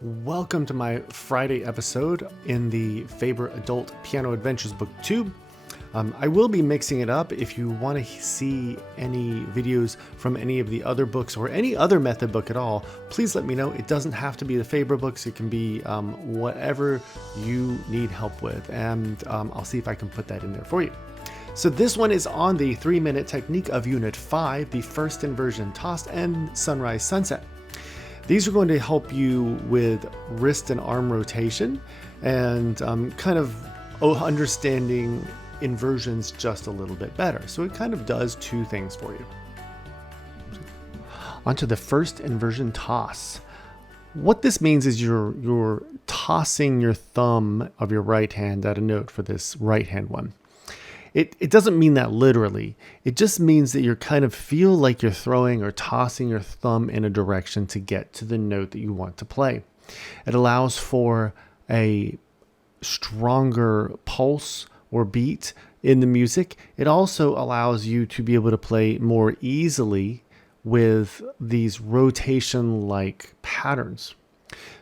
Welcome to my Friday episode in the Faber Adult Piano Adventures Book 2. I will be mixing it up. If you want to see any videos from any of the other books or any other method book at all, please let me know. It doesn't have to be the Faber books. It can be whatever you need help with, and I'll see if I can put that in there for you. So this one is on the 3-minute technique of Unit 5, the first inversion tossed and sunrise sunset. These are going to help you with wrist and arm rotation and kind of understanding inversions just a little bit better. So it kind of does two things for you. Onto the first inversion toss. What this means is you're tossing your thumb of your right hand at a note for this right hand one. It doesn't mean that literally. It just means that you kind of feel like you're throwing or tossing your thumb in a direction to get to the note that you want to play. It allows for a stronger pulse or beat in the music. It also allows you to be able to play more easily with these rotation-like patterns.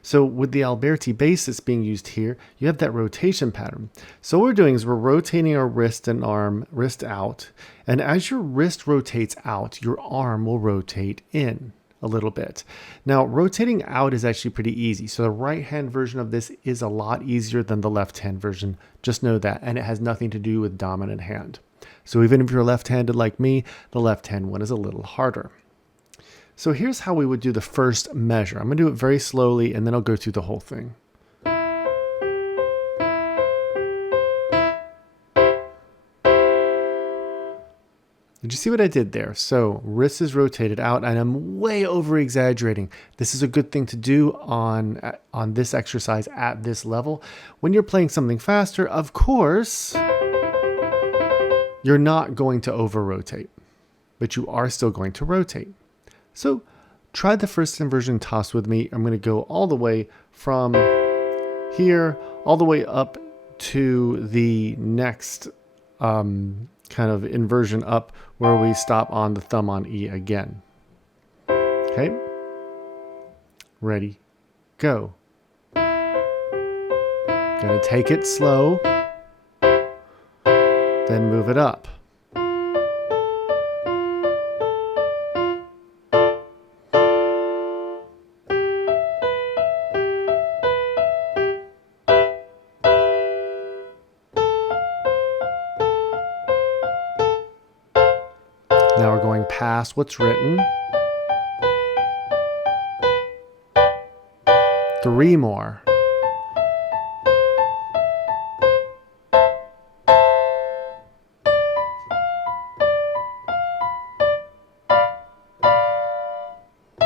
So with the Alberti bass that's being used here, you have that rotation pattern. So what we're doing is we're rotating our wrist and arm, wrist out. And as your wrist rotates out, your arm will rotate in a little bit. Now, rotating out is actually pretty easy. So the right-hand version of this is a lot easier than the left-hand version. Just know that. And it has nothing to do with dominant hand. So even if you're left-handed like me, the left-hand one is a little harder. So here's how we would do the first measure. I'm going to do it very slowly, and then I'll go through the whole thing. Did you see what I did there? So wrist is rotated out, and I'm way over exaggerating. This is a good thing to do on this exercise at this level. When you're playing something faster, of course, you're not going to over rotate, but you are still going to rotate. So try the first inversion toss with me. I'm going to go all the way from here, all the way up to the next kind of inversion up where we stop on the thumb on E again. Okay. Ready, go. Gonna take it slow, then move it up. Now we're going past what's written. 3 more.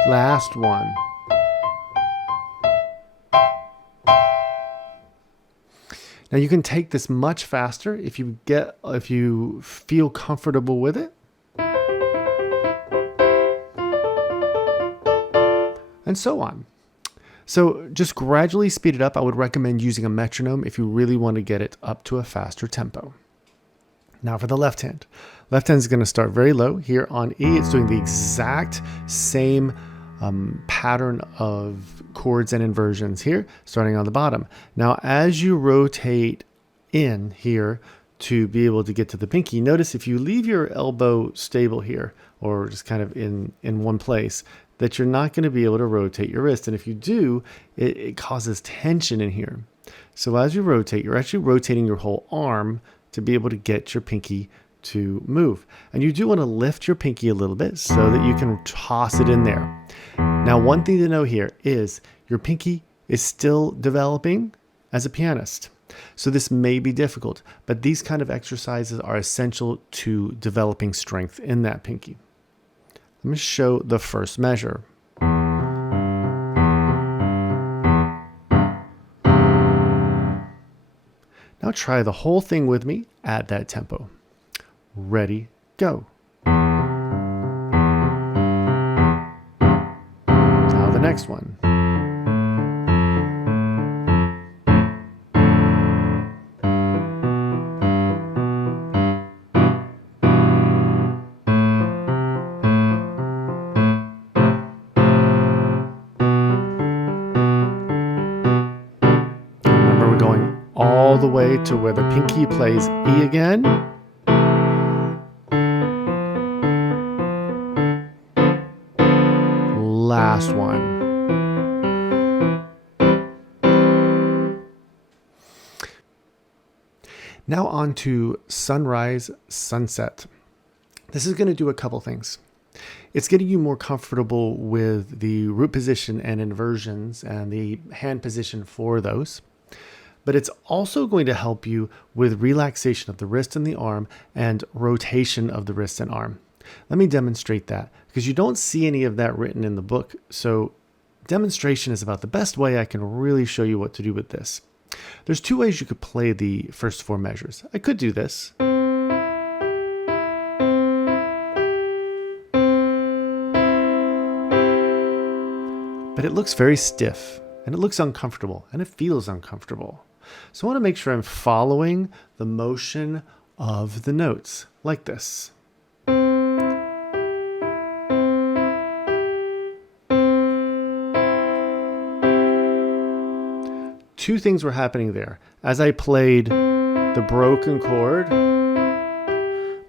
Last one. Now you can take this much faster if you feel comfortable with it. And so on. So just gradually speed it up. I would recommend using a metronome if you really want to get it up to a faster tempo. Now for the left hand. Left hand is going to start very low. Here on E, it's doing the exact same pattern of chords and inversions here, starting on the bottom. Now as you rotate in here to be able to get to the pinky, notice if you leave your elbow stable here, or just kind of in one place, that you're not going to be able to rotate your wrist. And if you do, it causes tension in here. So as you rotate, you're actually rotating your whole arm to be able to get your pinky to move. And you do want to lift your pinky a little bit so that you can toss it in there. Now, one thing to know here is your pinky is still developing as a pianist. So this may be difficult, but these kind of exercises are essential to developing strength in that pinky. Let me show the first measure. Now try the whole thing with me at that tempo. Ready, go. Now the next one. the way to where the pinky plays E again. Last one. Now on to sunrise, sunset. This is going to do a couple things. It's getting you more comfortable with the root position and inversions and the hand position for those. But it's also going to help you with relaxation of the wrist and the arm and rotation of the wrist and arm. Let me demonstrate that because you don't see any of that written in the book. So demonstration is about the best way I can really show you what to do with this. There's two ways you could play the first four measures. I could do this. But it looks very stiff and it looks uncomfortable and it feels uncomfortable. So I want to make sure I'm following the motion of the notes like this. Two things were happening there. As I played the broken chord,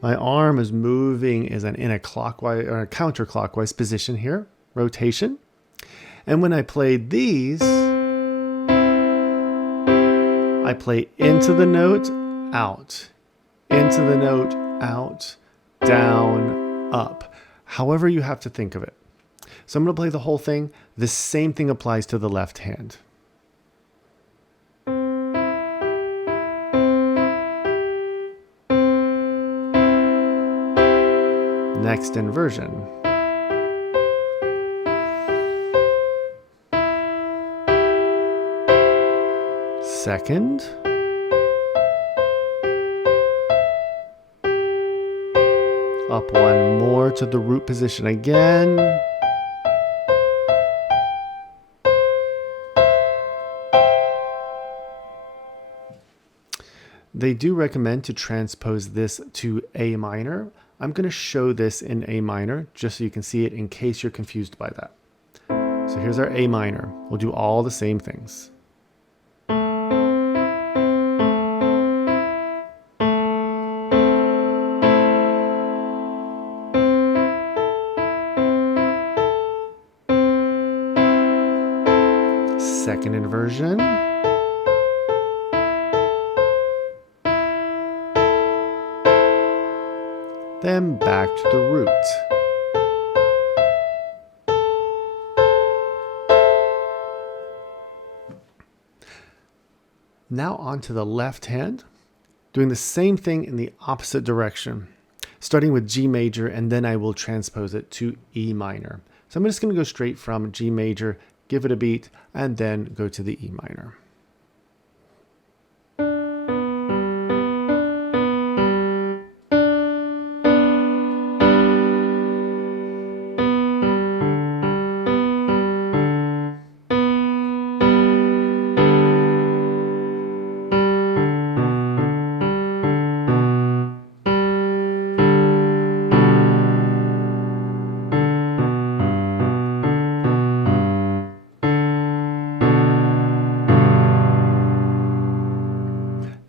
my arm is moving in a clockwise or a counterclockwise position here, rotation. And when I played these, I play into the note, out, into the note, out, down, up. However you have to think of it. So I'm going to play the whole thing. The same thing applies to the left hand. Next inversion. Second. Up one more to the root position again. They do recommend to transpose this to A minor. I'm going to show this in A minor just so you can see it in case you're confused by that. So here's our A minor. We'll do all the same things. Second inversion. Then back to the root. Now onto the left hand, doing the same thing in the opposite direction, starting with G major, and then I will transpose it to E minor. So I'm just going to go straight from G major, give it a beat, and then go to the E minor.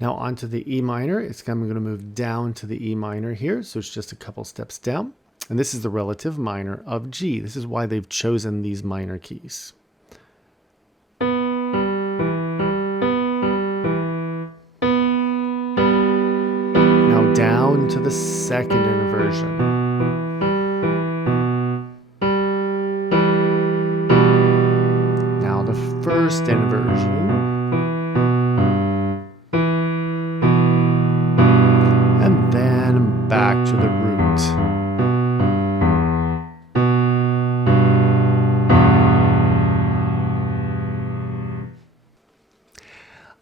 Now onto the E minor, I'm going to move down to the E minor here, so it's just a couple steps down. And this is the relative minor of G. This is why they've chosen these minor keys. Now down to the second inversion. Now the first inversion. Back to the root.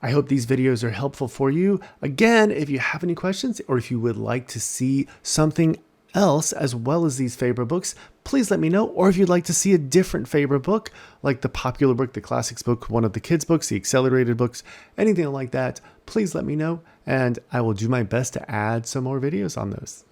I hope these videos are helpful for you. Again, if you have any questions or if you would like to see something else as well as these Faber books, please let me know. Or if you'd like to see a different Faber book, like the popular book, the classics book, one of the kids' books, the accelerated books, anything like that, please let me know. And I will do my best to add some more videos on those.